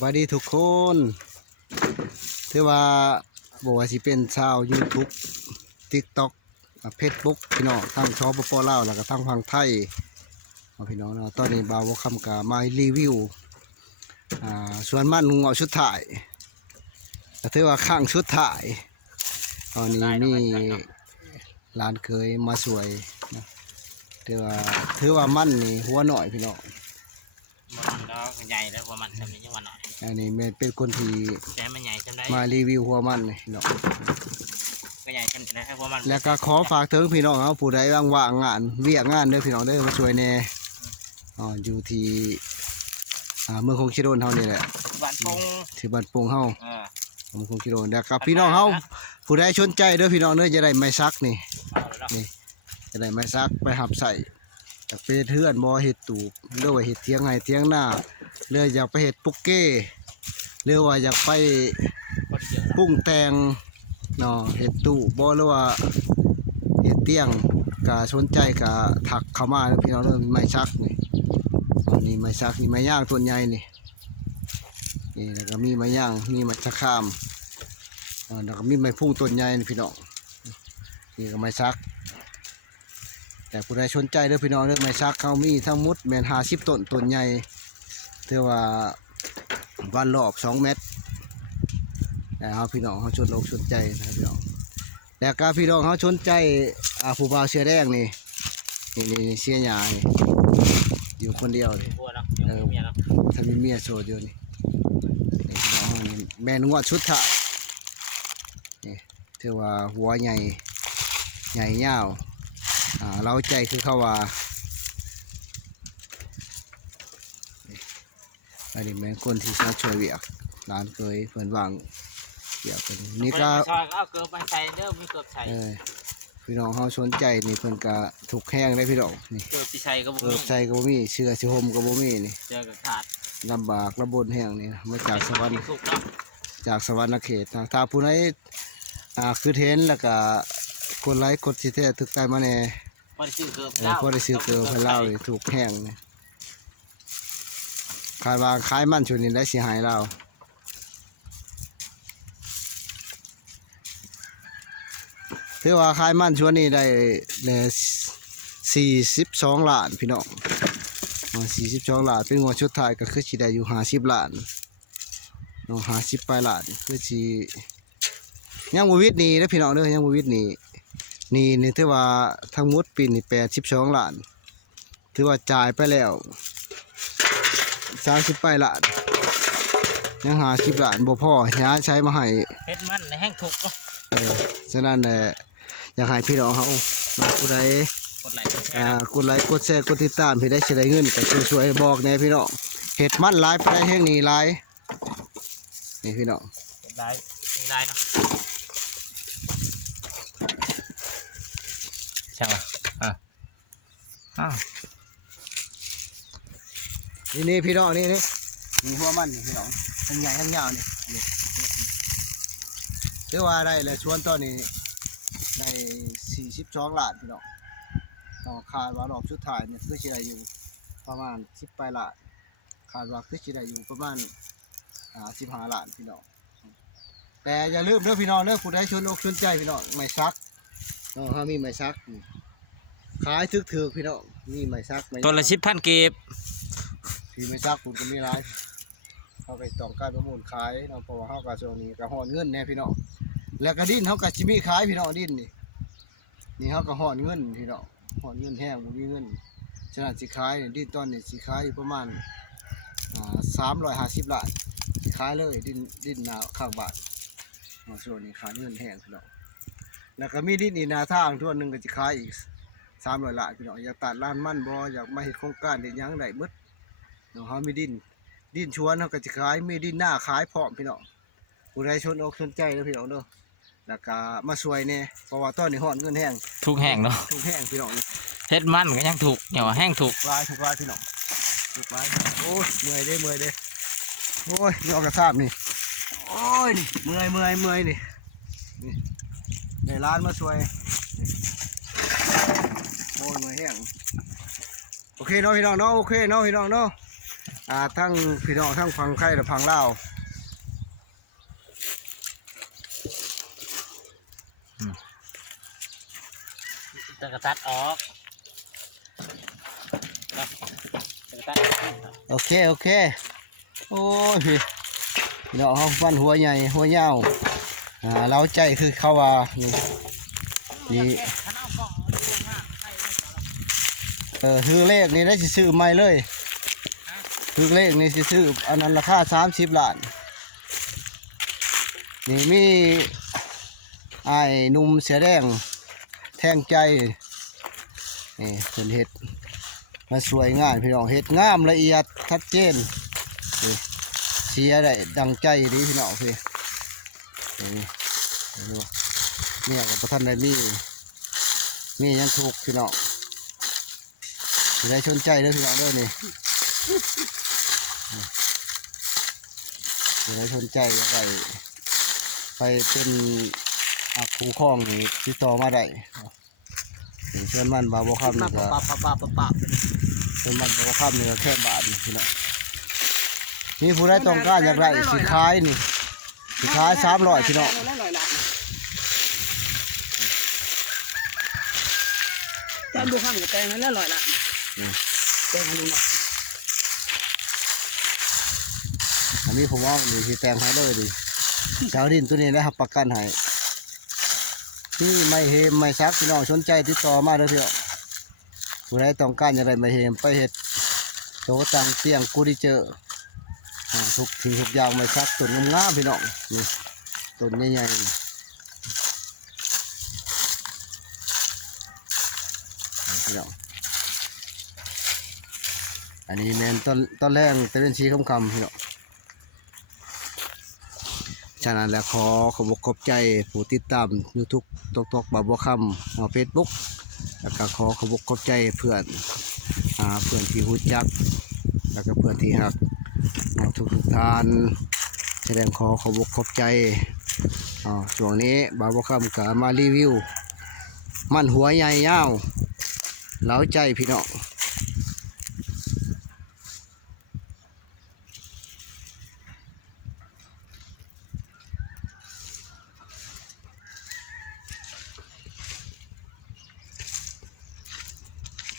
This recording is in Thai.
สวัสดีทุกคนถือว่าบอกว่าสิเป็นชาว YouTube TikTok Facebook พี่น้องทั้งชอปปลาวแล้วก็ทั้งพังไทยพี่น้องตอนนี้บ่าวคำกามารีวิวสวนมันงอชุดถ่ายถือว่าข้างชุดถ่ายตอนนี้มีร้านเคยมาสวยนะถือว่ามันนี่หัวหน่อยพี่น้องมันก็ใหญ่แล้วหัวมันทำนี้ยังวันหน่อยอันนี้เป็นคนที่แต่มันใหญ่จำได้มารีวิวหัวมันนี่พี่น้องก็ใหญ่จำได้หัวมันแล้วก็ขอฝากถึงพี่น้องเขาผู้ใดว่างๆงานเวียกงานเด้อพี่น้องเด้อมาช่วยแน่อยู่ที่เมืองคงชิโดนเฮานี่แหละบ้านปงที่บ้านปงเฮาเมืองคงชิโดนแล้วกับพี่น้องเฮาผู้ใดสนใจเด้อพี่น้องเด้อจะได้ไม้ซักนี่จะได้ไม้ซักไปหับใส่จากไปเทือนบ่เฮ็ดตูบหรือว่าเฮ็ดเถียงให้เถียงหน้าหรืออยากไปเฮ็ดปุกเก้หรือว่าอยากไปปรุงแต่งเฮ็ดตู้บ่หรือว่าเฮ็ดเตียงก็สนใจก็ถักเข้ามาเด้อพี่น้องเด้อไม้ซักนี่ไม้ซักนี่ไม้ย่างต้นใหญ่นี่แล้วก็มีไม้ย่างมีไม้ชะครามแล้วก็มีไม้พุ่งต้นใหญ่นี่พี่น้องนี่ก็ไม้ซักแต่ผู้ใดสนใจเด้อพี่น้องเด้อไม้ซักเขามีทั้งหมดแม่น50ต้นใหญ่ถือว่าวันรอบ2 เมตรแล้วพี่น้องเขาสนใจนะพี่น้องแล้วก็พี่น้องเขาสนใจผู้บ่าวเสื้อแดงนี่เสียหยานี่อยู่คนเดียวเลยถ้ามีเมียโสดอยู่นี่พี่น้องเขานี่แม่นงวดชุดถ่ายนี่ถือว่าหัวใหญ่ยาวเราใจคือเขาว่าอันนี้แม่คนที่มาช่วยเวียกร้านเคยเพิ่นวางเวียกเป็นนี่ก็เอาเกลือไปใส่เด้อมีเกลือใส่พี่น้องเขาสนใจนี่เพิ่นก็ถูกแห้งได้พี่น้องนี่เกลือปีใส่ก็บ่มีใส่ก็บ่มีเสื้อสิห่มก็บ่มีนี่เจอกับขาดลำบากระบนแห้งนี่มาจากสวรรค์เขตถ้าผู้ใดคือเห็นแล้วก็กดไลค์กดสิแท้ถึกใจมาแน่พอได้ซื้อเกลือให้เราถูกแห้งนี่ขายมันชุดนี้ได้สิหายเราถือว่าขายมันชุดนี้ได้42 ล้านพี่น้อง42 ล้านเป็นงวดชุดท้ายก็คือสิได้อยู่50 ล้าน50 ปลายล้านคือสิยังบ่วิทย์นี่เด้อพี่น้องเด้อยังบ่วิทย์นี่ถือว่าทั้งหมดปีนี่82 ล้านถือว่าจ่ายไปแล้ว30 ปลายล้านยัง50 ล้านบ่พอย้ายใช้มาให้เฮ็ดมันแห้งถูกเนาะฉะนั้นอยากให้พี่น้องเฮาผู้ใดกดไลค์กดแชร์กดติดตามพี่ได้สิได้เงินก็ช่วยบอกแน่พี่น้องเฮ็ดมันหลายไปได้แห่งนี้หลายนี่พี่น้องได้เนาะใช่ป่ะนี่พี่น้องนี่หัวมันพี่น้องทั้งใหญ่ทั้งยาวนี่ถือว่าได้เลยชวนตอนนี้ได้42 ล้านพี่น้องคาดว่ารอบสุดท้ายเนี่ยคือสิได้อยู่ประมาณ10 ปลายล้านคาดว่าคือสิได้อยู่ประมาณ15 ล้านพี่น้องแต่อย่าลืมเด้อพี่น้องเด้อผู้ใดชวนใจพี่น้องไม้ซักเขามีไม้ซักขายถึกพี่น้องมีไม้ซักต้นละ10,000 กีบพี่ไม้ซักคุณก็มีร้ายเขาไปต้องการประมูลขายเพราะว่าเขาก็ช่วงนี้ก็ห่อนเงินแน่พี่น้องแล้วก็ดินเขาก็จิมีขายพี่น้องดินนี่เขาก็ห่อนเงินพี่น้องห่อนเงินแห้งบ่มีเงินฉะนั้นสิขายดินตอนนี้สิขายอยู่ประมาณ350 ล้านสิขายเลยดินหน้าข้างบ้านส่วนนี้ขายเงินแห้งพี่น้องแล้วก็มีดินอีกหน้าทางทั่วนึงก็สิขายอีก300 ล้านพี่น้องอยากตัดร้านมันบ่อยากมาเฮ็ดโครงการเฮ็ดหยังได้หมดเขามีดินชวนเขาก็จะขายมีดินหน้าขายพร้อมพี่น้องผู้ใดสนใจแล้วพี่น้องเด้อแล้วก็มาช่วยเนี่ยเพราะว่าตอนนี้ห่อนเงินแห้งทุกแห้งเนาะทุกแห้งพี่น้องเฮ็ดมันก็ยังถูกเนี่ยแห้งถูกลายพี่น้องถูกลายโอ้ยเมื่อยเด้โอ้ยนี่ออกกระซาบนี่โอ้ยนี่เมื่อยนี่ในร้านมาช่วยโอ้ยเมื่อยแห้งโอเคเนาะพี่น้องเนาะโอเคเนาะพี่น้องเนาะ ทั้งพี่น้องทั้งฝั่งไทยและฝั่งลาว ตะกะตัดออกตะกะตัดออก โอเคโอเคโอ้ยพี่น้องเฮาฟันหัวใหญ่หัวยาวเล้าใจคือเขาว่านี่คือเลขนี่ได้สิซื้อใหม่เลยคือเลขนี่สิซื้ออันนั้นราคา30 ล้านนี่มีไอ้หนุ่มเสือแดงแทงใจนี่เป็นเห็ดมาสวยงามพี่น้องเห็ดงามละเอียดชัดเจนนี่เสียได้ดังใจดีพี่น้องพี่นี่เนี่ยกับท่านได้มียังถูกพี่น้องได้ชนใจเด้อพี่น้องเด้อนี่ได้ชนใจอะไรไปเป็นคู่ครองนี่ติดต่อมาได้เชิญมันบาบคำนี่ก็เชิญมันบาบคำนี่ก็แค่บาทนี่พี่น้องนี่ผู้ได้ต้องการอยากได้สิขายนี่สิขาย300พี่น้องตอนดูข้ามกับแตงแล้วลอยละแตงลุง อันนี้ผมว่านี่สิแต่งให้เลยดิเจ้าดินตัวนี้ได้รับประกันให้นี่ไม่เฮมไม่ซักพี่น้องสนใจติดต่อมาเด้อพี่น้องผู้ใดต้องการอยากได้ไม่เฮมไปเฮ็ดโตตังเตียงกูได้เจอทุกทีทุกอย่างไม่ซักต้นงามๆพี่น้องนี่ต้นใหญ่ๆพี่น้องอันนี้แมนต้นแรกแต่เป็นสีคำๆพี่น้องฉะนั้นแล้วขอบใจผู้ติดตาม YouTube ตกบาบัวคำFacebook แล้วก็ขอบใจเพื่อนที่รู้จักแล้วก็เพื่อนที่ฮักทุกท่านแสดงขอบใจช่วงนี้บาบัวคำก็มารีวิวมันหัวใหญ่ยาวเล้าใจพี่น้อง